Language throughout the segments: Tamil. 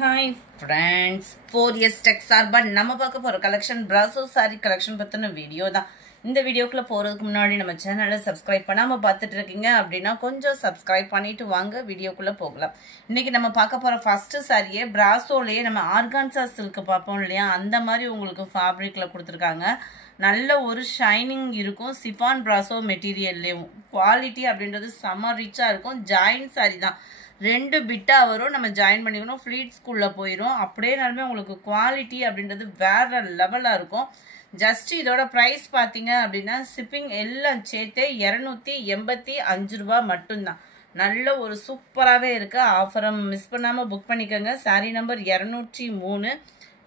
Hi friends, 4S Tech சார்பா நம்ம பார்க்க போற கலெக்ஷன் பிராசோ சாரி கலெக்ஷன் பத்தின வீடியோ தான். இந்த வீடியோக்குள்ள போறதுக்கு முன்னாடி நம்ம சேனலை சப்ஸ்கிரைப் பண்ணாம பார்த்துட்டு இருக்கீங்க அப்படின்னா கொஞ்சம் சப்ஸ்கிரைப் பண்ணிட்டு வாங்க வீடியோக்குள்ள போகலாம். இன்னைக்கு நம்ம பார்க்க போற ஃபர்ஸ்ட் சாரியே பிராசோலயே நம்ம ஆர்கான்சா சில்க் பார்ப்போம் இல்லையா, அந்த மாதிரி உங்களுக்கு ஃபேப்ரிக்ல கொடுத்துருக்காங்க. நல்ல ஒரு ஷைனிங் இருக்கும். சிஃபான் பிராசோ மெட்டீரியல்லேயும் குவாலிட்டி அப்படின்றது செம்ம ரிச்சா இருக்கும். ஜாயின் சாரி தான், 2 பிட்டா வரும். நம்ம ஜாயின் பண்ணிக்கணும். ஃப்ளீட் ஸ்கூல்ல போயிடும். அப்படியேனாலுமே உங்களுக்கு குவாலிட்டி அப்படின்றது வேற லெவலா இருக்கும். ஜஸ்ட் இதோட பிரைஸ் பாத்தீங்க அப்படின்னா ஷிப்பிங் எல்லாம் சேர்த்தே 285 ரூபாய் மட்டும்தான். நல்ல ஒரு சூப்பராகவே இருக்கு. ஆஃபரை மிஸ் பண்ணாம புக் பண்ணிக்கோங்க. Sari number 203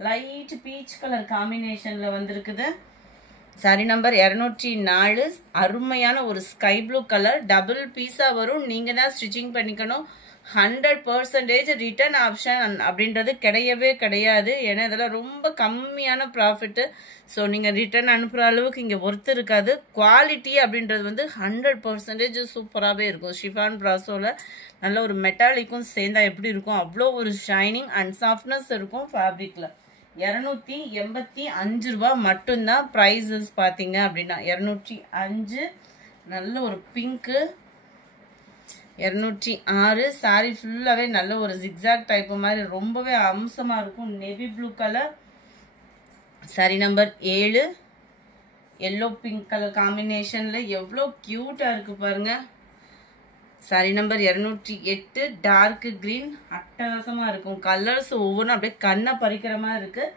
light peach colour காம்பினேஷன்ல வந்திருக்குது. சாரி நம்பர் 204 அருமையான ஒரு ஸ்கை ப்ளூ கலர் டபுள் பீஸா வரும். நீங்க தான் ஸ்டிச்சிங் பண்ணிக்கணும். 100% ரிட்டர்ன் ஆப்ஷன் அப்படின்றது கிடையவே கிடையாது. ஏன்னா இதெல்லாம் ரொம்ப கம்மியான ப்ராஃபிட்டு. ஸோ நீங்கள் ரிட்டர்ன் அனுப்புகிற அளவுக்கு இங்கே ஒர்த்து இருக்காது. குவாலிட்டி அப்படின்றது வந்து 100% சூப்பராகவே இருக்கும். ஷிஃபான் பிராசோவில் நல்ல ஒரு மெட்டாலிக்கும் சேர்ந்தா எப்படி இருக்கும், அவ்வளோ ஒரு ஷைனிங் அண்ட் சாஃப்ட்னஸ் இருக்கும் ஃபேப்ரிக்கில். 285 ரூபாய் மட்டும்தான். ப்ரைஸஸ் பார்த்தீங்க அப்படின்னா 205 நல்ல ஒரு பிங்க்கு, 206 சாரி ஃபுல்லாகவே நல்ல ஒரு ஜிக்ஸாக் டைப்பு மாதிரி ரொம்பவே அம்சமாக இருக்கும். Navy blue colour. Sorry number 7 yellow pink colour காம்பினேஷனில் எவ்வளோ க்யூட்டாக இருக்குது பாருங்க. சாரி நம்பர் 208 டார்க் கிரீன் அட்டகாசமாக இருக்கும். கலர்ஸ் ஒவ்வொன்றும் அப்படியே கண்ணை பறிக்கிற மாதிரி இருக்குது.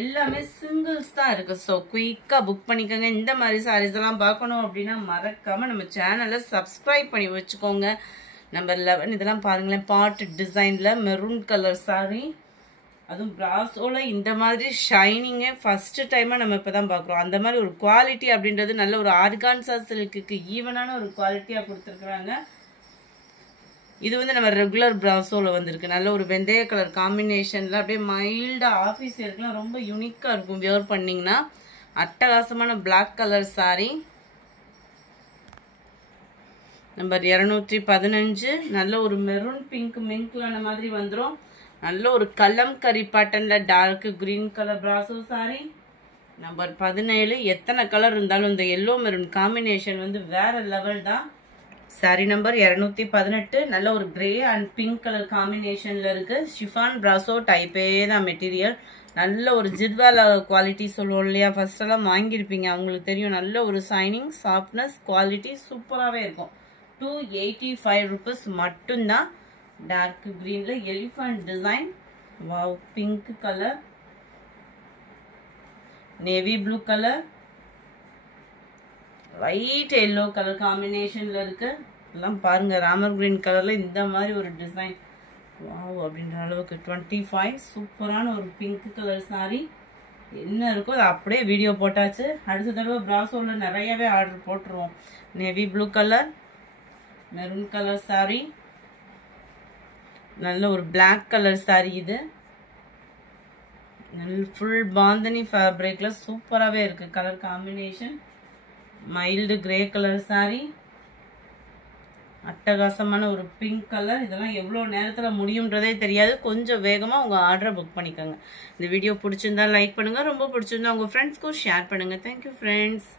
எல்லாமே சிங்கிள்ஸ் தான் இருக்குது. ஸோ குயிக்காக புக் பண்ணிக்கோங்க. இந்த மாதிரி சாரீஸ் எல்லாம் பார்க்கணும் அப்படின்னா மறக்காமல் நம்ம சேனலை சப்ஸ்கிரைப் பண்ணி வச்சுக்கோங்க. நம்பர் 11 இதெல்லாம் பாருங்களேன், பாட் டிசைனில் மெரூன் கலர் சாரி. அதுவும் பிராசோவில் இந்த மாதிரி ஷைனிங்கே ஃபர்ஸ்ட் டைமாக நம்ம இப்போ தான் பார்க்குறோம். அந்த மாதிரி ஒரு குவாலிட்டி அப்படின்றது நல்ல ஒரு ஆர்கான்சா சில்க்குக்கு ஈவனான ஒரு குவாலிட்டியாக கொடுத்துருக்குறாங்க. இது வந்து நம்ம ரெகுலர் பிராசோவில் வந்திருக்கு. நல்ல ஒரு வெந்தய கலர் காம்பினேஷனில் அப்படியே மைல்டாக ஆஃபீஸ் இருக்குலாம் ரொம்ப யூனிக்காக இருக்கும். வியர் பண்ணிங்கன்னா அட்டகாசமான பிளாக் கலர் சாரி. நம்பர் 215 நல்ல ஒரு மெரூன் பிங்க் மிங்க்லான மாதிரி வந்துடும். நல்ல ஒரு கலம்கரி பேட்டர்னில் டார்க் கிரீன் கலர் பிராசோ சாரி. நம்பர் 17 எத்தனை கலர் இருந்தாலும் இந்த எல்லோ மெரூன் காம்பினேஷன் வந்து வேற லெவல் தான். சாரி நம்பர் 218 நல்ல ஒரு கிரே அண்ட் பிங்க் கலர் காம்பினேஷன்ல இருக்கு. ஷிஃபான் பிராசோ டைப்பே தான் மெட்டீரியல். நல்ல ஒரு ஜிட்வால குவாலிட்டி சொல்லுவோம் இல்லையா, ஃபர்ஸ்ட் எல்லாம் வாங்கியிருப்பீங்க, அவங்களுக்கு தெரியும். நல்ல ஒரு சைனிங் சாஃப்ட்னஸ் குவாலிட்டி சூப்பராகவே இருக்கும். 285 rupees மட்டும்தான். டார்க் கிரீன்ல elephant design, wow pink colour, navy blue colour, light yellow colour காம்பினேஷன்ல இருக்கு. எல்லாம் பாருங்க, ராமர் கிரீன் கலர்ல இந்த மாதிரி ஒரு டிசைன் வாவ் அப்படின்ற அளவுக்கு. 25 சூப்பரான ஒரு பிங்க் கலர் சாரி. என்ன இருக்கோ அது அப்படியே வீடியோ போட்டாச்சு. அடுத்த தடவை பிராசோல நிறையவே ஆர்டர் போட்டுருவோம். Navy blue colour, maroon colour sorry, நல்ல ஒரு பிளாக் கலர் சாரி. இது நல்ல ஃபுல் பாந்தனி ஃபேப்ரிக்ல சூப்பராகவே இருக்கு colour combination. Mild grey colour sorry, அட்டகாசமான ஒரு பிங்க் கலர். இதெல்லாம் எவ்வளோ நேரத்தில் முடியுன்றதே தெரியாது. கொஞ்சம் வேகமாக உங்கள் ஆர்டரை புக் பண்ணிக்கோங்க. இந்த வீடியோ பிடிச்சிருந்தா லைக் பண்ணுங்கள். ரொம்ப பிடிச்சிருந்தா உங்கள் ஃப்ரெண்ட்ஸ்க்கும் ஷேர் பண்ணுங்கள். Thank you friends.